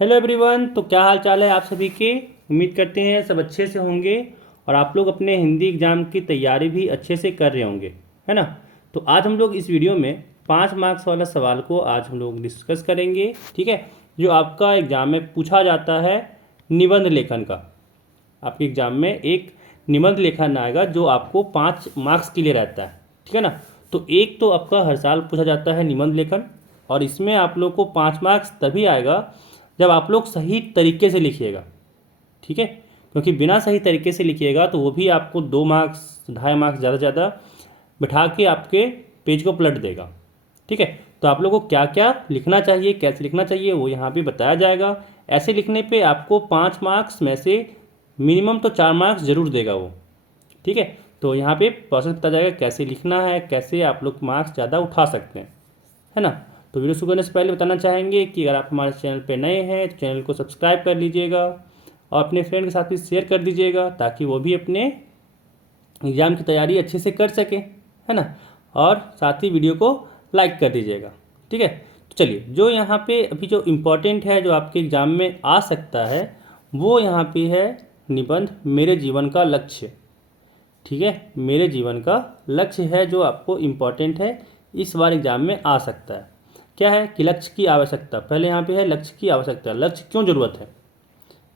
Hello everyone. तो क्या हाल चाल है आप सभी के। उम्मीद करते हैं सब अच्छे से होंगे और आप लोग अपने हिंदी एग्ज़ाम की तैयारी भी अच्छे से कर रहे होंगे, है ना। तो आज हम लोग इस वीडियो में 5 मार्क्स वाला सवाल को आज हम लोग डिस्कस करेंगे, ठीक है। जो आपका एग्ज़ाम में पूछा जाता है निबंध लेखन का। आपके एग्ज़ाम में एक निबंध लेखन आएगा जो आपको 5 मार्क्स के लिए रहता है, ठीक है ना। तो एक तो आपका हर साल पूछा जाता है निबंध लेखन, और इसमें आप लोग को 5 मार्क्स तभी आएगा जब आप लोग सही तरीके से लिखिएगा, ठीक है। क्योंकि बिना सही तरीके से लिखिएगा तो वो भी आपको 2 मार्क्स 2.5 मार्क्स ज़्यादा से ज़्यादा बिठा के आपके पेज को पलट देगा, ठीक है। तो आप लोगों को क्या क्या लिखना चाहिए, कैसे लिखना चाहिए, वो यहाँ पे बताया जाएगा। ऐसे लिखने पे आपको 5 मार्क्स में से मिनिमम तो 4 मार्क्स ज़रूर देगा वो, ठीक है। तो यहाँ पे प्रोसेस बताया जाएगा कैसे लिखना है, कैसे आप लोग मार्क्स ज़्यादा उठा सकते हैं, है ना। तो वीडियो शुरू करने से पहले बताना चाहेंगे कि अगर आप हमारे चैनल पर नए हैं तो चैनल को सब्सक्राइब कर लीजिएगा और अपने फ्रेंड के साथ भी शेयर कर दीजिएगा ताकि वो भी अपने एग्ज़ाम की तैयारी अच्छे से कर सके, है ना। और साथ ही वीडियो को लाइक कर दीजिएगा, ठीक है। तो चलिए, जो यहाँ पे अभी जो इम्पोर्टेंट है जो आपके एग्ज़ाम में आ सकता है वो यहाँ पे है निबंध मेरे जीवन का लक्ष्य, ठीक है। मेरे जीवन का लक्ष्य है जो आपको इम्पोर्टेंट है, इस बार एग्ज़ाम में आ सकता है। क्या है कि लक्ष्य की आवश्यकता, पहले यहाँ पे है लक्ष्य की आवश्यकता, लक्ष्य क्यों ज़रूरत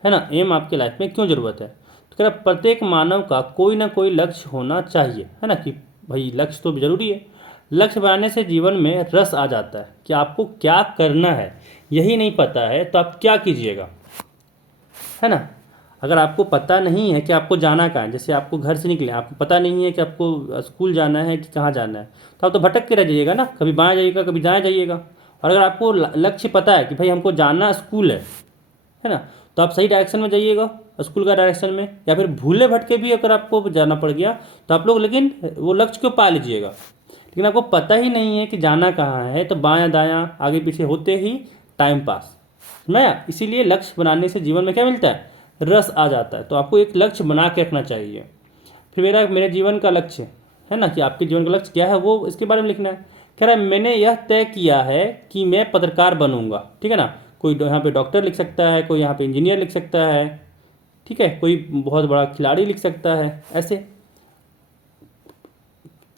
है ना। एम आपके लाइफ में क्यों ज़रूरत है। तो कह रहा प्रत्येक मानव का कोई ना कोई लक्ष्य होना चाहिए, है ना। कि भाई लक्ष्य तो ज़रूरी है। लक्ष्य बनाने से जीवन में रस आ जाता है कि आपको क्या करना है। यही नहीं पता है तो आप क्या कीजिएगा, है ना। अगर आपको पता नहीं है कि आपको जाना कहाँ है, जैसे आपको घर से निकले आपको पता नहीं है कि आपको स्कूल जाना है कि कहाँ जाना है, तो आप तो भटक के रह जाइएगा ना, कभी बाएं जाइएगा कभी दाएं जाइएगा। और अगर आपको लक्ष्य पता है कि भाई हमको जाना स्कूल है ना, तो आप सही डायरेक्शन में जाइएगा, स्कूल का डायरेक्शन में। या फिर भूले भटके भी अगर आपको जाना पड़ गया तो आप लोग लेकिन वो लक्ष्य को पा लीजिएगा। लेकिन आपको पता ही नहीं है कि जाना कहाँ है तो बायां दायां आगे पीछे होते ही टाइम पास मैं। इसीलिए लक्ष्य बनाने से जीवन में क्या मिलता है, रस आ जाता है। तो आपको एक लक्ष्य बना के रखना चाहिए। फिर मेरे जीवन का लक्ष्य है ना, कि आपके जीवन का लक्ष्य क्या है वो इसके बारे में लिखना है। कह रहा है मैंने यह तय किया है कि मैं पत्रकार बनूंगा, ठीक है ना। कोई यहाँ पे डॉक्टर लिख सकता है, कोई यहाँ पे इंजीनियर लिख सकता है, ठीक है, कोई बहुत बड़ा खिलाड़ी लिख सकता है, ऐसे।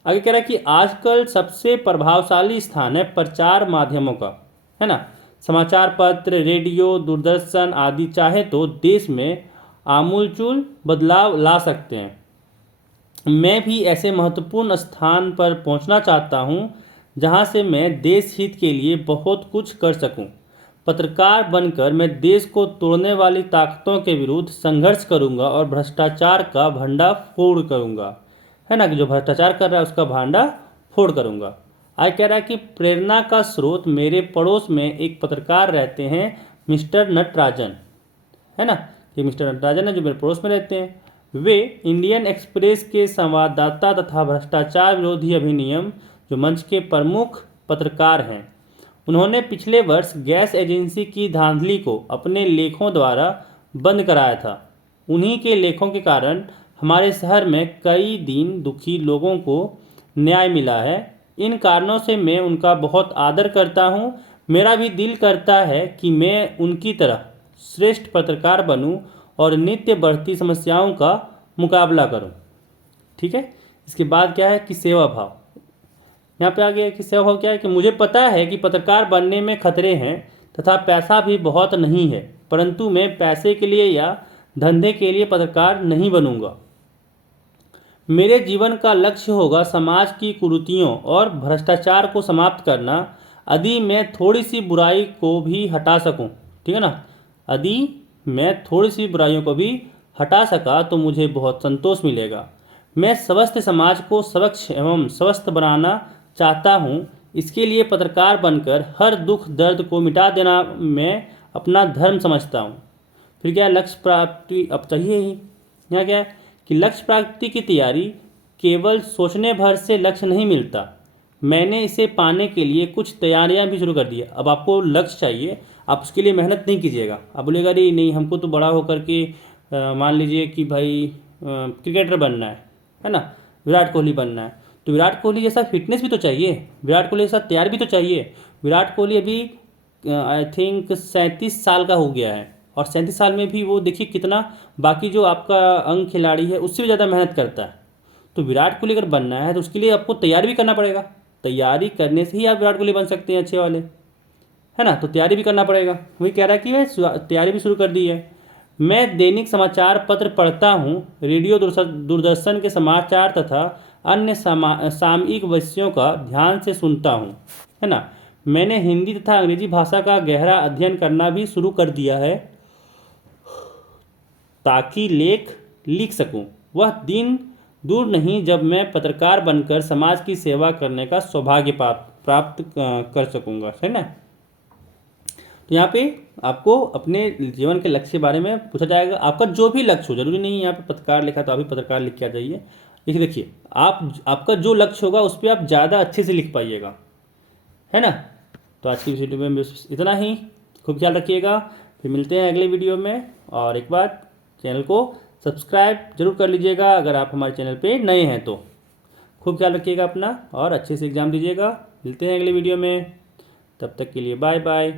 आगे कह रहा है कि आजकल सबसे प्रभावशाली स्थान है प्रचार माध्यमों का, है ना। समाचार पत्र, रेडियो, दूरदर्शन आदि चाहे तो देश में आमूलचूल बदलाव ला सकते हैं। मैं भी ऐसे महत्वपूर्ण स्थान पर पहुंचना चाहता हूं जहां से मैं देश हित के लिए बहुत कुछ कर सकूं। पत्रकार बनकर मैं देश को तोड़ने वाली ताकतों के विरुद्ध संघर्ष करूंगा और भ्रष्टाचार का भंडाफोड़ करूंगा, है ना। कि जो भ्रष्टाचार कर रहा है उसका भांडा फोड़ करूंगा। आज कह रहा है कि प्रेरणा का स्रोत मेरे पड़ोस में एक पत्रकार रहते हैं, मिस्टर नटराजन, है ना। कि मिस्टर नटराजन है जो मेरे पड़ोस में रहते हैं। वे इंडियन एक्सप्रेस के संवाददाता तथा भ्रष्टाचार विरोधी अधिनियम जो मंच के प्रमुख पत्रकार हैं। उन्होंने पिछले वर्ष गैस एजेंसी की धांधली को अपने लेखों द्वारा बंद कराया था। उन्हीं के लेखों के कारण हमारे शहर में कई दिन दुखी लोगों को न्याय मिला है। इन कारणों से मैं उनका बहुत आदर करता हूं। मेरा भी दिल करता है कि मैं उनकी तरह श्रेष्ठ पत्रकार बनूं और नित्य बढ़ती समस्याओं का मुकाबला करूं, ठीक है। इसके बाद क्या है कि सेवा भाव। यहाँ पे आ गया कि सेवा भाव क्या है कि मुझे पता है कि पत्रकार बनने में खतरे हैं तथा पैसा भी बहुत नहीं है, परंतु मैं पैसे के लिए या धंधे के लिए पत्रकार नहीं बनूंगा। मेरे जीवन का लक्ष्य होगा समाज की कुरीतियों और भ्रष्टाचार को समाप्त करना। यदि मैं थोड़ी सी बुराई को भी हटा सकूं, ठीक है ना, यदि मैं थोड़ी सी बुराइयों को भी हटा सका तो मुझे बहुत संतोष मिलेगा। मैं स्वस्थ समाज को स्वच्छ एवं स्वस्थ बनाना चाहता हूं। इसके लिए पत्रकार बनकर हर दुख दर्द को मिटा देना मैं अपना धर्म समझता हूं। फिर क्या है, लक्ष्य प्राप्ति अब चाहिए ही। यहाँ क्या है कि लक्ष्य प्राप्ति की तैयारी केवल सोचने भर से लक्ष्य नहीं मिलता। मैंने इसे पाने के लिए कुछ तैयारियां भी शुरू कर दी है। अब आपको लक्ष्य चाहिए, आप उसके लिए मेहनत नहीं कीजिएगा। आप बोलेगा अरे नहीं हमको तो बड़ा होकर के मान लीजिए कि भाई क्रिकेटर बनना है ना, विराट कोहली बनना है। तो विराट कोहली जैसा फिटनेस भी तो चाहिए, विराट कोहली जैसा तैयार भी तो चाहिए। विराट कोहली अभी आई थिंक 37 साल का हो गया है, और 37 साल में भी वो देखिए कितना बाकी जो आपका अंग खिलाड़ी है उससे भी ज़्यादा मेहनत करता है। तो विराट कोहली अगर बनना है तो उसके लिए आपको तैयारी भी करना पड़ेगा। तैयारी करने से ही आप विराट कोहली बन सकते हैं अच्छे वाले, है ना। तो तैयारी भी करना पड़ेगा। वही कह रहा है कि मैं तैयारी भी शुरू कर दी है। मैं दैनिक समाचार पत्र पढ़ता हूँ, रेडियो दूरदर्शन के समाचार तथा अन्य सामयिक विषयों का ध्यान से सुनता हूँ, है ना। मैंने हिंदी तथा अंग्रेजी भाषा का गहरा अध्ययन करना भी शुरू कर दिया है ताकि लेख लिख सकूं। वह दिन दूर नहीं जब मैं पत्रकार बनकर समाज की सेवा करने का सौभाग्य प्राप्त कर सकूंगा, है ना। तो यहाँ पे आपको अपने जीवन के लक्ष्य के बारे में पूछा जाएगा। आपका जो भी लक्ष्य हो, जरूरी नहीं है यहाँ पे पत्रकार लिखा तो आप भी पत्रकार लिख के आ जाइए। लेकिन देखिए आपका जो लक्ष्य होगा उस पर आप ज़्यादा अच्छे से लिख पाइएगा, है ना। तो आज की वीडियो में बस इतना ही। खूब ख्याल रखिएगा, फिर मिलते हैं अगले वीडियो में। और एक बात, चैनल को सब्सक्राइब जरूर कर लीजिएगा अगर आप हमारे चैनल पे नए हैं तो। खूब ख्याल रखिएगा अपना और अच्छे से एग्ज़ाम दीजिएगा। मिलते हैं अगले वीडियो में, तब तक के लिए बाय बाय।